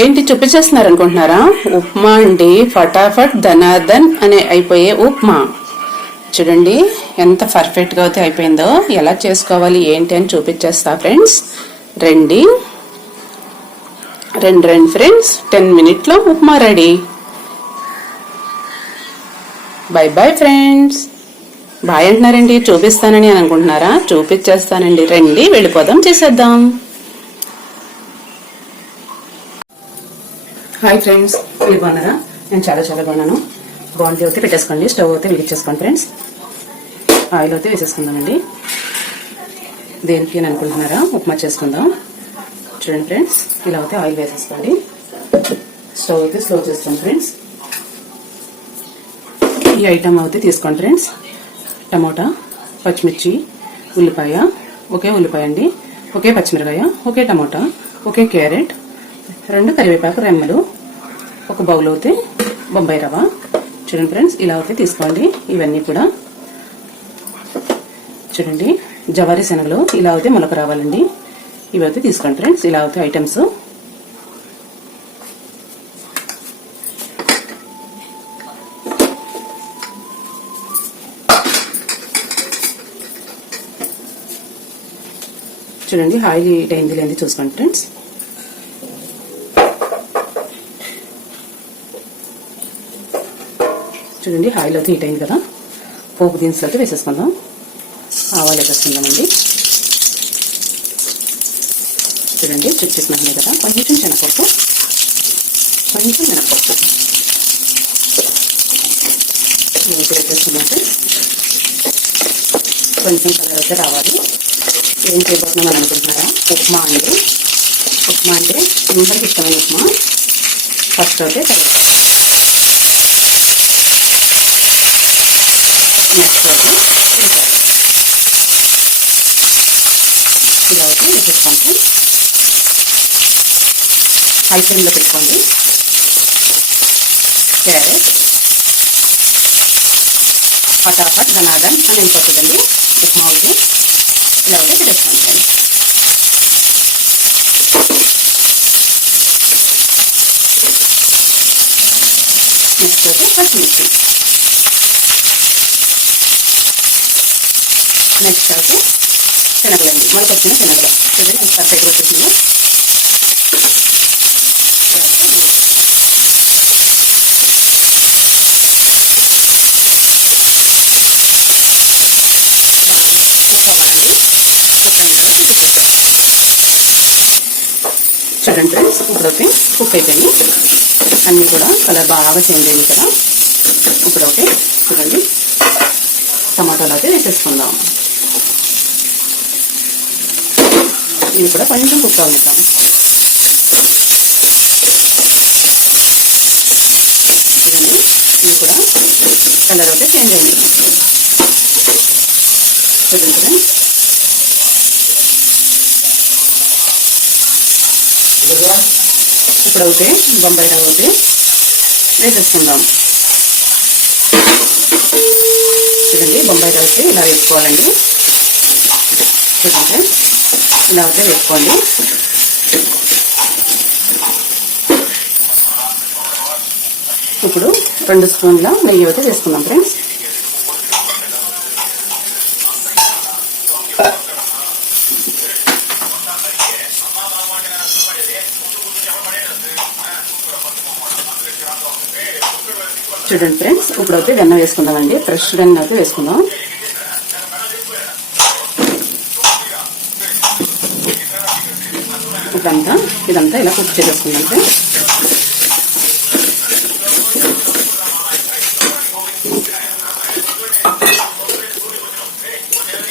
ఏంటి చూపించేస్తున్నారు అనుకుంటున్నారా? ఉప్మా అండి, ఫటాఫట్ ధనాధన్ అనే అయిపోయే ఉప్మా. చూడండి ఎంత పర్ఫెక్ట్ గా అయితే అయిపోయిందో. ఎలా చేసుకోవాలి ఏంటి అని చూపించేస్తా ఫ్రెండ్స్. రండి ఫ్రెండ్స్, 10 minutes లో upma ready. Bye bye friends. Bye అంటున్నారండి, చూపిస్తానని అనుకుంటున్నారా? చూపించేస్తానండి, రండి వెళ్ళిపోదాం, చేసేద్దాం. హాయ్ ఫ్రెండ్స్, మీరు బాగున్నారా? నేను చాలా చాలా బాగున్నాను. బాగుంది అయితే పెట్టేసుకోండి, స్టవ్ అయితే వెలిగించేసుకోండి ఫ్రెండ్స్. ఆయిల్ అయితే వేసేసుకుందామండి. దేనికి అని అనుకుంటున్నారా? ఉప్మా చేసుకుందాం. చూడండి ఫ్రెండ్స్, ఇలా అయితే ఆయిల్ వేసేసుకోండి. స్టవ్ అయితే స్లో చేస్తాం ఫ్రెండ్స్. ఈ ఐటమ్ అయితే తీసుకోండి ఫ్రెండ్స్. టమోటా, పచ్చిమిర్చి, ఉల్లిపాయ, ఒకే ఉల్లిపాయ అండి, ఒకే పచ్చిమిరకాయ, ఒకే టమోటా, ఒకే క్యారెట్, 2 కరివేపాకు రెమ్మలు, ఒక బౌల్ అయితే బొంబాయి రవ్వ. చూడండి ఫ్రెండ్స్, ఇలా అయితే తీసుకోండి. ఇవన్నీ కూడా చూడండి, జవారీ శనగలు ఇలా అయితే మొలక రావాలండి. ఇవి అయితే తీసుకోండి ఫ్రెండ్స్. ఇలా అయితే ఐటమ్స్. చూడండి ఆయిల్ హీట్ అయింది లేని చూసుకోండి ఫ్రెండ్స్. చూడండి ఆయిల్ అయితే హీట్ అయింది కదా. పోపు దినుసులు అయితే వేసేసుకుందాం. ఆవాలు వేసేసుకుందామండి. చూడండి చుట్టుకున్నాయి కదా. కొంచెం శనగపప్పు, వేసేసుకున్నాం ఫ్రెండ్స్. కొంచెం కలర్ అయితే రావాలి. ఏం చేయబోతున్నామని అనుకుంటున్నారా? ఉప్మా అండి. ఉప్మా అంటే అందరికి ఇష్టమైన ఉప్మా. ఫస్ట్ అయితే కరివేపాకు, నెక్స్ట్ అయితే ఇలా అయితే వేసేసుకోండి. హై ఫ్లేమ్లో పెట్టుకోండి. క్యారెట్ ఫటాఫట్ ధనాధన్ అని అయిపోతుందండి ఉప్మా ఉంది. ఇలా అయితే పెట్టేసుకోండి. నెక్స్ట్ అయితే పచ్చిమిర్చి, నెక్స్ట్ అయితే శనగలండి, మనకు వచ్చిన శనగలు. చూడండి ఎంత పర్ఫెక్ట్గా వచ్చిందో. చూడండి ఫ్రెండ్స్, ఇప్పుడైతే కుక్ అయిపోయింది. అన్నీ కూడా కలర్ బాగా చేంజ్ అయింది కదా. ఇప్పుడైతే చూడండి టమాటాలు అయితే వేసేసుకుందాం. ఇవి కూడా కొంచెం కుక్ అవుతాం. చూడండి ఇవి కూడా కలర్ అయితే చేంజ్ అయింది. చూడండి ఫ్రెండ్స్, ఇప్పుడైతే బొంబాయి రవ్వ అయితే వేసేసుకుందాం. చూడండి బొంబాయి రవ్వ అయితే ఇలా వేసుకోవాలండి. చూడండి ఇలా అయితే వేసుకోండి. ఇప్పుడు 2 స్పూన్ల నెయ్యి అయితే వేసుకుందాం ఫ్రెండ్స్. చూడండి ఫ్రెండ్స్, ఇప్పుడైతే వెన్న వేసుకుందామండి. ఫ్రెష్ వెన్న అయితే వేసుకుందాం. ఇదంతా ఇలా కుక్ చేసేసుకుందాం ఫ్రెండ్స్.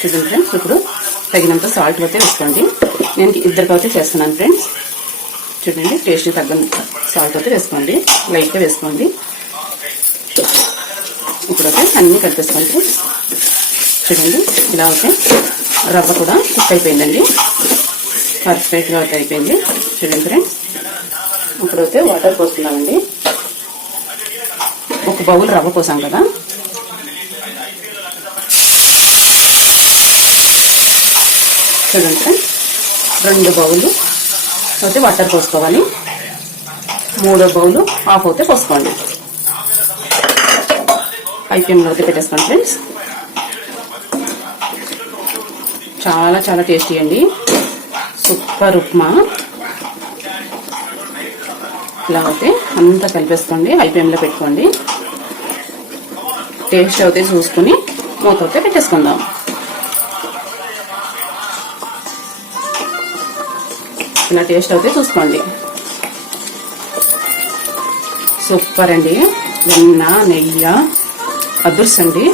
చూడండి ఫ్రెండ్స్, ఇప్పుడు తగినంత సాల్ట్ అయితే వేసుకోండి. నేను ఇద్దరికైతే చేస్తున్నాను ఫ్రెండ్స్. చూడండి టేస్ట్ తగ్గంత సాల్ట్ అయితే వేసుకోండి, లైట్గా వేసుకోండి. ఇప్పుడైతే అన్నీ కలిపేసుకోండి ఫ్రెండ్స్. చూడండి ఇలా అయితే రవ్వ కూడా కుక్ అయిపోయిందండి, పర్ఫెక్ట్గా అయితే అయిపోయింది. చూడండి ఫ్రెండ్స్, ఇప్పుడైతే వాటర్ పోస్తున్నామండి. 1 బౌల్ రవ్వ పోసాం కదా. చూడండి ఫ్రెండ్స్, 2 బౌళ్ళు అయితే వాటర్ పోసుకోవాలి. మూడో బౌలు హాఫ్ అవుతే పోసుకోండి. హై ఫ్లేమ్లో అయితే పెట్టేసుకోండి ఫ్రెండ్స్. చాలా చాలా టేస్టీ అండి, సూపర్ ఉప్మా. ఇలా అయితే అంతా కలిపేసుకోండి, హై ఫ్లేమ్లో పెట్టుకోండి. టేస్ట్ అయితే చూసుకుని మూత అయితే పెట్టేసుకుందాం. ఇలా టేస్ట్ అయితే చూసుకోండి. సూపర్ అండి, వెన్న నెయ్యి అదృష్టండి.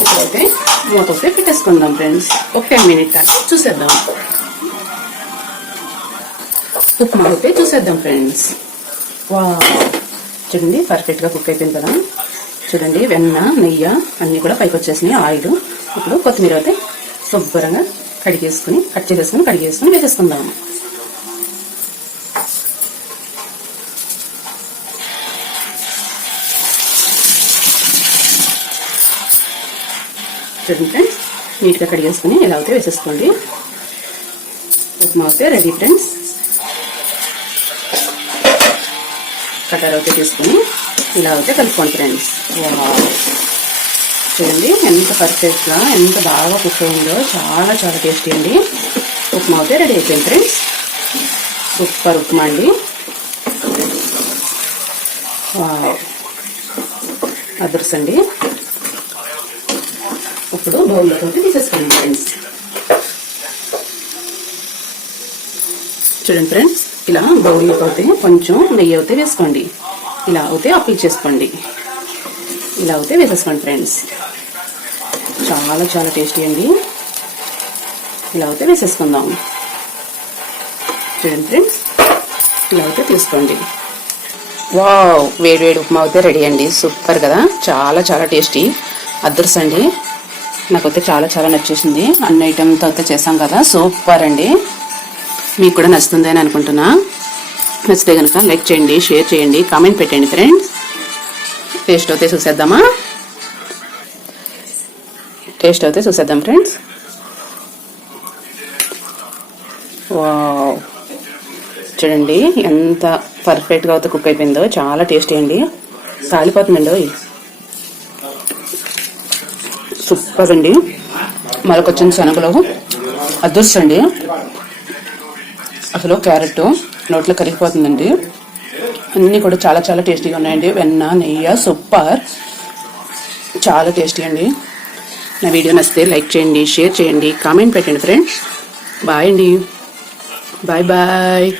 ఇప్పుడైతే మూత అయితే పెట్టేసుకుందాం ఫ్రెండ్స్. ఒక 10 minutes అయితే చూసేద్దాం. ఉప్మా అయితే చూసేద్దాం ఫ్రెండ్స్. వా చూడండి, పర్ఫెక్ట్గా కుక్ అయిపోయింది కదా. చూడండి, వెన్న నెయ్యి అన్నీ కూడా పైకి వచ్చేసినాయి, ఆయిల్. ఇప్పుడు కొత్తిమీర అయితే శుభ్రంగా కట్ చేసేసుకుని వేసేసుకుందాం. చూడండి ఫ్రెండ్స్, నీట్గా కడిగేసుకుని ఇలా అయితే వేసేసుకోండి. ఉప్మా అయితే రెడీ ఫ్రెండ్స్. కటర్ అయితే తీసుకుని ఇలా అయితే కలుపుకోండి ఫ్రెండ్స్. చూడండి ఎంత పర్ఫెక్ట్గా, ఎంత బాగా కుక్ అయిందో, చాలా చాలా టేస్టీ అండి. ఉప్మా అయితే రెడీ అయిపోయింది ఫ్రెండ్స్. సూపర్ ఉప్మా అండి. అదృష్టండి. ఇప్పుడు బౌల్లోకి అయితే తీసేసుకోండి ఫ్రెండ్స్. చూడండి ఫ్రెండ్స్, ఇలా బౌల్లోకి అయితే కొంచెం నెయ్యి అయితే వేసుకోండి. ఇలా అయితే అప్లై చేసుకోండి. ఇలా అయితే వేసేసుకోండి ఫ్రెండ్స్. చాలా చాలా టేస్టీ అండి. ఇలా అయితే వేసేసుకుందాం. చూడండి ఫ్రెండ్స్, ఇలా అయితే తీసుకోండి. వావ్, వేడి వేడి ఉప్మా అయితే రెడీ అండి. సూపర్ కదా, చాలా చాలా టేస్టీ. అదృష్టం అండి, నాకైతే చాలా చాలా నచ్చేసింది. అన్ని ఐటమ్తో అయితే చేసాం కదా, సూపర్ అండి. మీకు కూడా నచ్చుతుంది అని అనుకుంటున్నా. నచ్చితే కనుక లైక్ చేయండి, షేర్ చేయండి, కామెంట్ పెట్టండి ఫ్రెండ్స్. టేస్ట్ అయితే చూసేద్దామా? టేస్ట్ అయితే చూసేద్దాం ఫ్రెండ్స్. వావ్, చూడండి ఎంత పర్ఫెక్ట్గా అయితే కుక్ అయిపోయిందో, చాలా టేస్టీ అండి. కాలిపోతుందండి, సూపర్ అండి. మొలకొచ్చిన శనగలు అదృష్టండి. అసలు క్యారెట్ నోట్లో కరిగిపోతుందండి. అన్నీ కూడా చాలా చాలా టేస్టీగా ఉన్నాయండి. వెన్న నెయ్యి సూపర్, చాలా టేస్టీ అండి. నా వీడియో నచ్చితే లైక్ చేయండి, షేర్ చేయండి, కామెంట్ పెట్టండి ఫ్రెండ్స్. బాయ్ అండి, బాయ్ బాయ్.